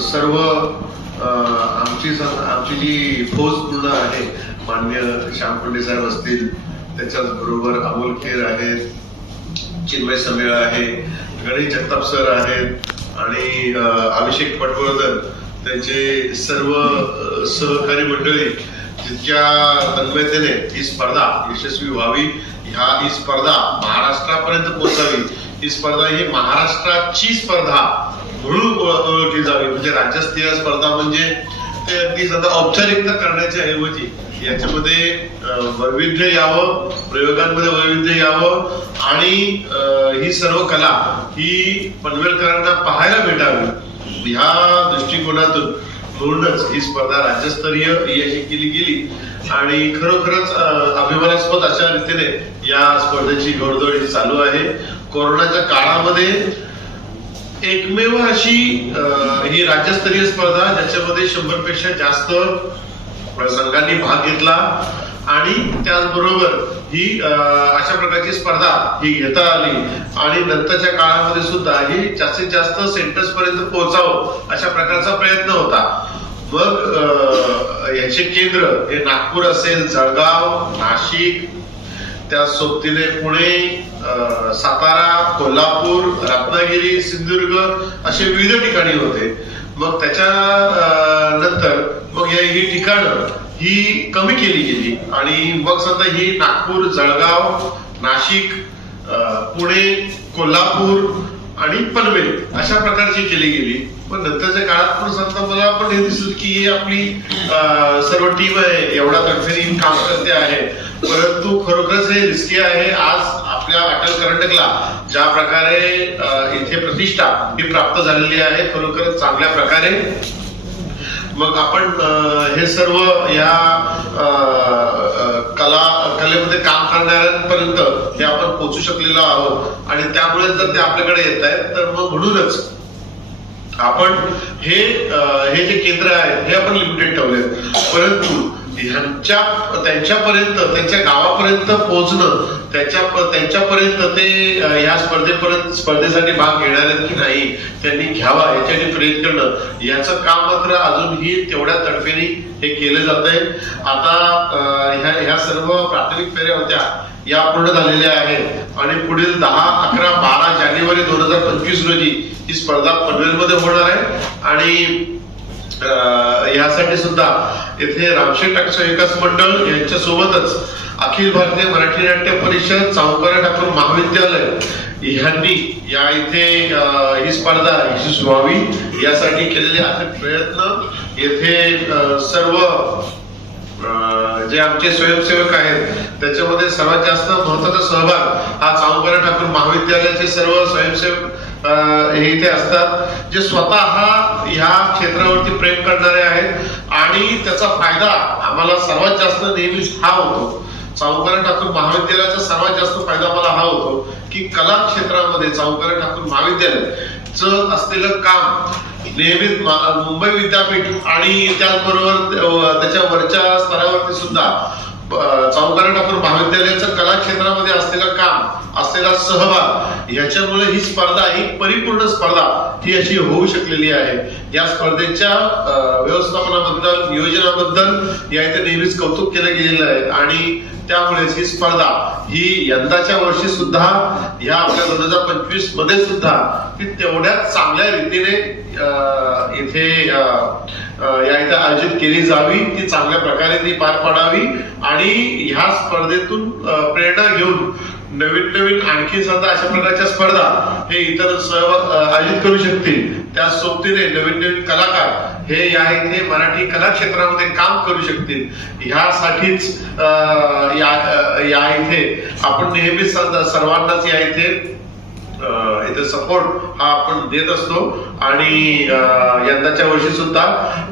सर्व आमची आमची जी फौज पूर्ण आहे मान्य श्यामपंडे साहेब असतील त्याच्याच बरोबर अमोल खेर आहेत चिन्मय समेळ आहे गणेश जगताप सर आहेत आणि अभिषेक पटवर्धन त्यांचे सर्व सहकारी मंडळी जितक्या तन्मयतेने ही स्पर्धा यशस्वी व्हावी ह्या ही स्पर्धा महाराष्ट्रापर्यंत पोहोचावी. ही स्पर्धा ही महाराष्ट्राची स्पर्धा. म्हणून ओळखली जावी म्हणजे राज्यस्तरीय स्पर्धा म्हणजे ते अगदी सध्या औपचारिकता करण्याच्या ऐवजी याच्यामध्ये वैविध्य यावं प्रयोगांमध्ये वैविध्य यावं आणि ही सर्व कला ही पनवेलकरांना पाहायला भेटावी. ह्या दृष्टिकोनातून म्हणूनच ही स्पर्धा राज्यस्तरीय ही अशी केली गेली आणि खरोखरच अभिमानास्पद अशा रीतीने या स्पर्धेची घोडदौड चालू आहे. कोरोनाच्या काळामध्ये एकमेव अशी ही राज्यस्तरीय स्पर्धा ज्याच्यामध्ये शंभरपेक्षा जास्त संघांनी भाग घेतला आणि त्याचबरोबर ही अशा प्रकारची स्पर्धा ही घेता आली. आणि नंतरच्या काळामध्ये सुद्धा ही जास्तीत जास्त सेंटर्स पर्यंत पोहोचावं अशा प्रकारचा प्रयत्न होता. मग याचे केंद्र हे नागपूर असेल जळगाव नाशिक त्या सोबतीने पुणे सातारा कोल्हापूर रत्नागिरी सिंधुदुर्ग असे विविध ठिकाणी होते. मग त्याच्या नंतर मग या ही ठिकाणं ही कमी केली गेली. आणि मग सध्या ही नागपूर जळगाव नाशिक पुणे कोल्हापूर आणि पनवेल अशा प्रकारची केली गेली. पण नंतरच्या काळात पण समजा मला पण हे दिसलं की ही आपली सर्व टीम आहे एवढा तडफेने काम करते आहे. परंतु खरोखरच हे रिस्की आहे. आज आपल्या कर्नाटकला ज्या प्रकारे इथे प्रतिष्ठा ही प्राप्त झालेली आहे खरोखरच चांगल्या प्रकारे. मग आपण हे सर्व या कला कलेमध्ये काम करणाऱ्यांपर्यंत हे आपण पोचू शकलेलो आहोत. आणि त्यामुळे जर ते आपल्याकडे येत आहेत तर मग म्हणूनच आपण हे हे जे केंद्र आहे हे आपण लिमिटेड ठेवले परंतु ह्यांच्या त्यांच्यापर्यंत त्यांच्या गावापर्यंत पोहोचणं त्याच्या त्यांच्यापर्यंत ते या स्पर्धेपर्यंत स्पर्धेसाठी भाग घेणार आहेत की नाही त्यांनी घ्यावा याच्यासाठी प्रयत्न करणं याचं काम मात्र अजूनही तेवढ्या तडफेने हे केलं जात आहे. आता ह्या ह्या सर्व प्राथमिक फेऱ्या होत्या या पूर्ण झालेल्या आहेत. आणि पुढील दहा अकरा बारा जानेवारी दोन हजार पंचवीस रोजी ही स्पर्धा पनवेलमध्ये होणार आहे. आणि यासाठी सुद्धा येथे रामशेठ टाकसा विकास मंडळ यांच्या सोबतच अखिल भारतीय मराठी नाट्य परिषद चावकरा ठाकूर महाविद्यालय ह्यांनी या इथे ही स्पर्धा यशस्वी व्हावी यासाठी केलेले अनेक प्रयत्न. येथे सर्व जे आमचे स्वयंसेवक आहेत त्याच्यामध्ये सर्वात जास्त महत्त्वाचा सहभाग हा चावकरा ठाकूर महाविद्यालयाचे सर्व स्वयंसेवक हे इथे असतात जे स्वतः ह्या क्षेत्रावरती प्रेम करणारे आहेत आणि त्याचा फायदा आम्हाला सर्वात जास्त नेहमीच हा होतो. चावकरा ठाकूर महाविद्यालयाचा सर्वात जास्त फायदा मला हा होतो की कला क्षेत्रामध्ये चावकरा ठाकूर महाविद्यालय असलेलं काम नेहमीच मुंबई विद्यापीठ आणि त्याचबरोबर त्याच्या वरच्या स्तरावरती सुद्धा अ, ठाकूर महाविद्यालयाचं कला क्षेत्रामध्ये असलेलं काम असलेला सहभाग. याच्यामुळे ही स्पर्धा ही परिपूर्ण स्पर्धा ही अशी होऊ शकलेली आहे. या स्पर्धेच्या व्यवस्थापनाबद्दल नियोजनाबद्दल या इथे नेहमीच कौतुक केलं गेलेलं आहे. आणि त्यामुळेच ही स्पर्धा ही यंदाच्या वर्षी सुद्धा या आपल्या दोन हजार पंचवीसमध्ये सुद्धा ती तेवढ्याच चांगल्या रीतीने इथे या इथे आयोजित केली जावी ती चांगल्या प्रकारे ती पार पाडावी आणि ह्या स्पर्धेतून प्रेरणा घेऊन नवीन नवीन आणखी सुद्धा अशा प्रकारच्या स्पर्धा हे इतर सहभाग आयोजित करू शकतील. त्या सोबतीने नवीन नवीन कलाकार हे या इथे मराठी कला क्षेत्रामध्ये काम करू शकतील. ह्यासाठीच या या इथे आपण नेहमीच सर्वांनाच या इथे इथे सपोर्ट हा आपण देत असतो. आणि यंदाच्या वर्षी सुद्धा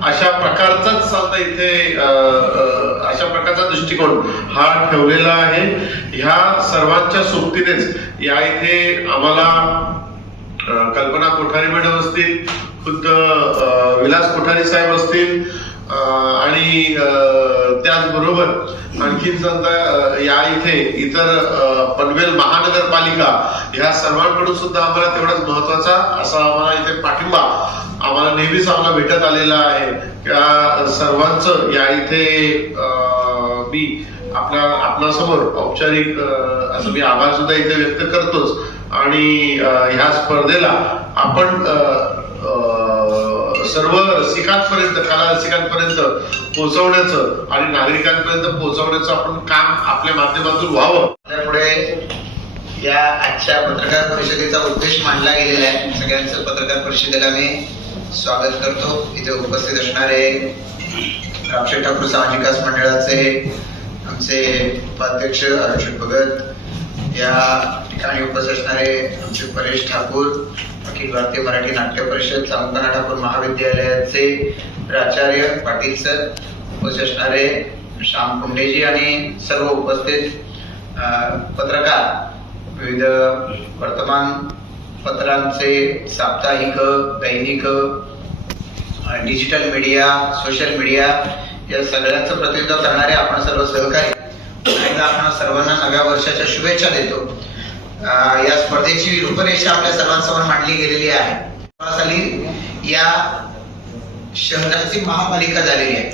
अशा प्रकारचाच समजा इथे प्रकारचा दृष्टिकोन हा ठेवलेला आहे. ह्या सर्वांच्या सोबतीनेच या इथे आम्हाला कल्पना कोठारी मॅडम असतील खुद्द विलास कोठारी साहेब असतील आणि त्याचबरोबर आणखीन समजा या इथे इतर पनवेल महानगरपालिका ह्या सर्वांकडून सुद्धा आम्हाला तेवढाच महत्त्वाचा असा आम्हाला इथे पाठिंबा आम्हाला नेहमीच आम्हाला भेटत आलेला आहे. त्या सर्वांचं या इथे अं, मी आपला आपणासमोर औपचारिक असं मी आभार सुद्धा इथे व्यक्त करतोच. आणि ह्या स्पर्धेला आपण सर्व रसिकांपर्यंत कला रसिकांपर्यंत पोहोचवण्याचं आणि नागरिकांपर्यंत पोहोचवण्याचं आपण काम आपल्या माध्यमातून व्हावं. त्यामुळे या आजच्या पत्रकार परिषदेचा उद्देश मांडला गेलेला आहे. सगळ्यांचं पत्रकार परिषदेला मी स्वागत करतो. इथे उपस्थित असणारे रामशेठ ठाकूर सामाजिक विकास मंडळाचे आमचे उपाध्यक्ष अर्जुन भगत या ठिकाणी उपस्थित असणारे आमचे परेश ठाकूर अखिल भारतीय मराठी नाट्य परिषद चांगकाना ठाकूर महाविद्यालयाचे प्राचार्य पाटील सर उपस्थित असणारे श्याम कुंडेजी आणि सर्व उपस्थित पत्रकार विविध वर्तमान पत्रांचे साप्ताहिक दैनिक डिजिटल मीडिया सोशल मीडिया या सगळ्यांचं प्रतिनिधित्व करणारे आपण सर्व सहकारी. एकदा आपण सर्वांना नव्या वर्षाच्या शुभेच्छा देतो. या स्पर्धेची रूपरेषा आपल्या सर्वांसमोर मांडली गेलेली आहे. साली या शहराची महापालिका झालेली आहे.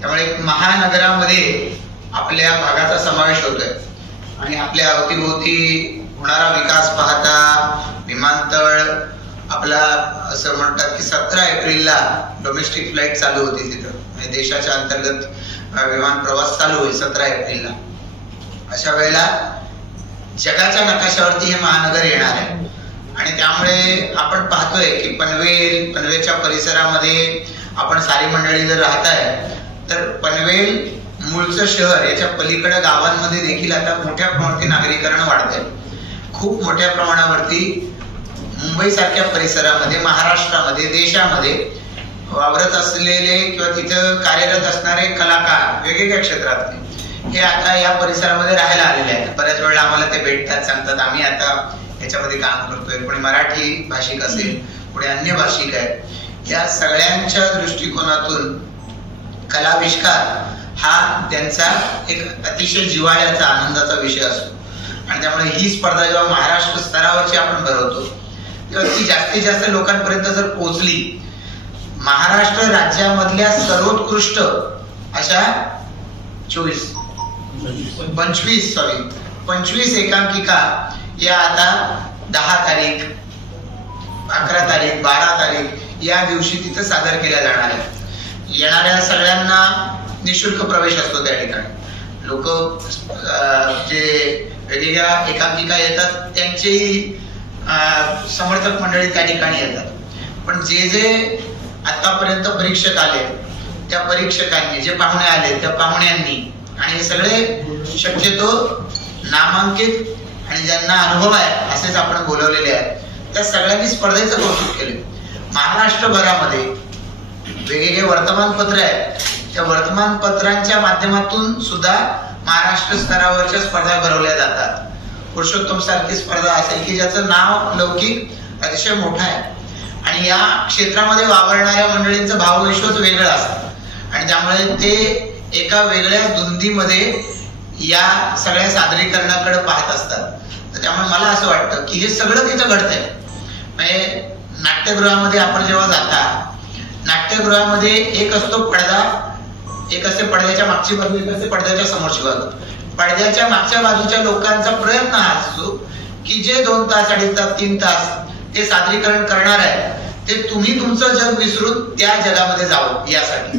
त्यामुळे महानगरामध्ये आपल्या भागाचा समावेश होतोय. आणि आपल्या अवतीभोवती होणारा विकास पाहता विमानतळ आपला असं म्हणतात की सतरा एप्रिलला डोमेस्टिक फ्लाईट चालू होती तिथं. म्हणजे देशाच्या अंतर्गत विमान प्रवास चालू होईल सतरा एप्रिलला. अशा वेळेला जगाच्या नकाशावरती हे महानगर येणार आहे. आणि त्यामुळे आपण पाहतोय की पनवेल पनवेलच्या परिसरामध्ये आपण सारी मंडळी जर राहत आहे तर पनवेल मूळचं शहर याच्या पलीकडे गावांमध्ये देखील आता मोठ्या प्रमाणात नागरीकरण वाढत आहे खूप मोठ्या प्रमाणावरती मुंबईसारख्या परिसरामध्ये महाराष्ट्रामध्ये देशामध्ये वावरत असलेले किंवा तिथं कार्यरत असणारे कलाकार वेगवेगळ्या क्षेत्रातले हे आता या परिसरामध्ये राहायला आलेले आहेत. बऱ्याच वेळेला आम्हाला ते भेटतात सांगतात आम्ही आता याच्यामध्ये काम करतोय. कोणी मराठी भाषिक असेल कोणी अन्य भाषिक आहे या सगळ्यांच्या दृष्टिकोनातून कलाविष्कार हा त्यांचा एक अतिशय जिवाळ्याचा आनंदाचा विषय असतो. आणि त्यामुळे ही स्पर्धा जेव्हा महाराष्ट्र स्तरावरची आपण भरवतो ती जास्तीत जास्त लोकांपर्यंत जर पोहोचली महाराष्ट्र राज्यामधल्या सर्वोत्कृष्ट अशा चोवीस पंचवीस सॉरी पंचवीस एकांकिका या आता दहा तारीख अकरा तारीख बारा तारीख या दिवशी तिथं सादर केल्या जाणार आहेत. येणाऱ्या सगळ्यांना निशुल्क प्रवेश असतो त्या ठिकाणी. लोक जे वेगवेगळ्या एकांकिका येतात त्यांचेही समर्थक मंडळी त्या ठिकाणी येतात. पण जे जे आतापर्यंत परीक्षक आले त्या परीक्षकांनी जे पाहुणे आले त्या पाहुण्यांनी आणि हे सगळे शक्यतो नामांकित आणि ज्यांना अनुभव आहे असेच आपण बोलवलेले आहेत. त्या सगळ्यांनी स्पर्धेचं कौतुक केले. महाराष्ट्रभरामध्ये वेगवेगळे वर्तमानपत्र आहेत. त्या वर्तमानपत्रांच्या माध्यमातून सुद्धा महाराष्ट्र स्तरावरच्या स्पर्धा भरवल्या जातात. पुरुषोत्तम सारखी स्पर्धा असेल की ज्याचं नाव लौकिक अतिशय मोठं आहे. आणि या क्षेत्रामध्ये वावरणाऱ्या मंडळींचं भावविश्वच वेगळं असतं. आणि त्यामुळे ते एका वेगळ्या धुंदीमध्ये या सगळ्या सादरीकरणाकडे पाहत असतात. तर त्यामुळे मला असं वाटतं की हे सगळं तिथं घडतंय. म्हणजे नाट्यगृहामध्ये आपण जेव्हा जाता नाट्यगृहामध्ये एक असतो पडदा एक असते पडद्याच्या मागची बाजू एक असते पडद्याच्या समोरची बाजू. पडद्याच्या मागच्या बाजूच्या लोकांचा प्रयत्न हा असतो की जे दोन तास अडीच तास तीन तास ते सादरीकरण करणार आहे ते तुम्ही तुमचं जग विसरून त्या जगामध्ये जावं यासाठी.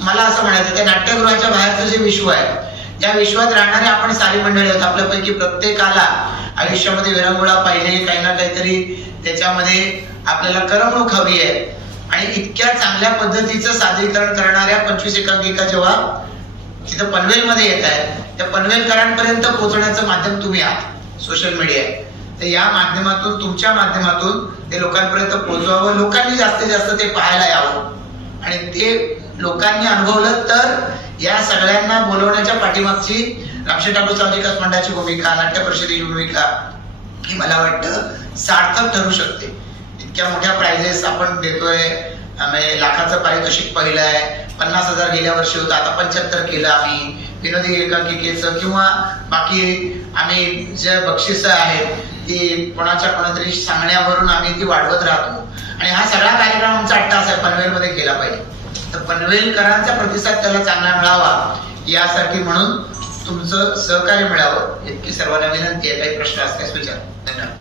मला असं म्हणायचं त्या नाट्यगृहाच्या बाहेरचं जे विश्व आहे या विश्वात राहणारे आपण सारी मंडळी आहोत. आपल्यापैकी प्रत्येकाला आयुष्यामध्ये विरंगुळा पाहिजे काही ना काहीतरी त्याच्यामध्ये आपल्याला करमणूक हवी आहे. आणि इतक्या चांगल्या पद्धतीचं सादरीकरण करणाऱ्या पंचवीस एकांकिका जेव्हा तिथं पनवेलमध्ये येत आहे त्या पनवेलकरांपर्यंत पोहोचण्याचं माध्यम तुम्ही आहात सोशल मीडिया तर या माध्यमातून तुमच्या माध्यमातून ते लोकांपर्यंत पोहोचवावं लोकांनी जास्तीत जास्त ते पाहायला यावं. आणि ते लोकांनी अनुभवलं तर या सगळ्यांना बोलवण्याच्या पाठीमागची रामशे ठाकूर विकास मंडळाची भूमिका नाट्य परिषदेची भूमिका ही मला वाटतं सार्थक ठरू शकते. इतक्या मोठ्या प्राइजेस आपण देतोय लाखाचं पारितोषिक पहिलं आहे पन्नास हजार गेल्या वर्षी होतं. आता पंच्याहत्तर केलं आम्ही. विनोदी एकांकिकेचं किंवा बाकी आम्ही जे बक्षिस आहेत ती कोणाच्या कोणातरी सांगण्यावरून आम्ही ती वाढवत राहतो. आणि हा सगळा कार्यक्रम आमचा आठ तास आहे पाहिजे. तर पनवेलकरांचा प्रतिसाद त्याला चांगला मिळावा यासाठी म्हणून तुमचं सहकार्य मिळावं इतकी सर्वांना विनंती आहे. काही प्रश्न असल्यास विचार. धन्यवाद.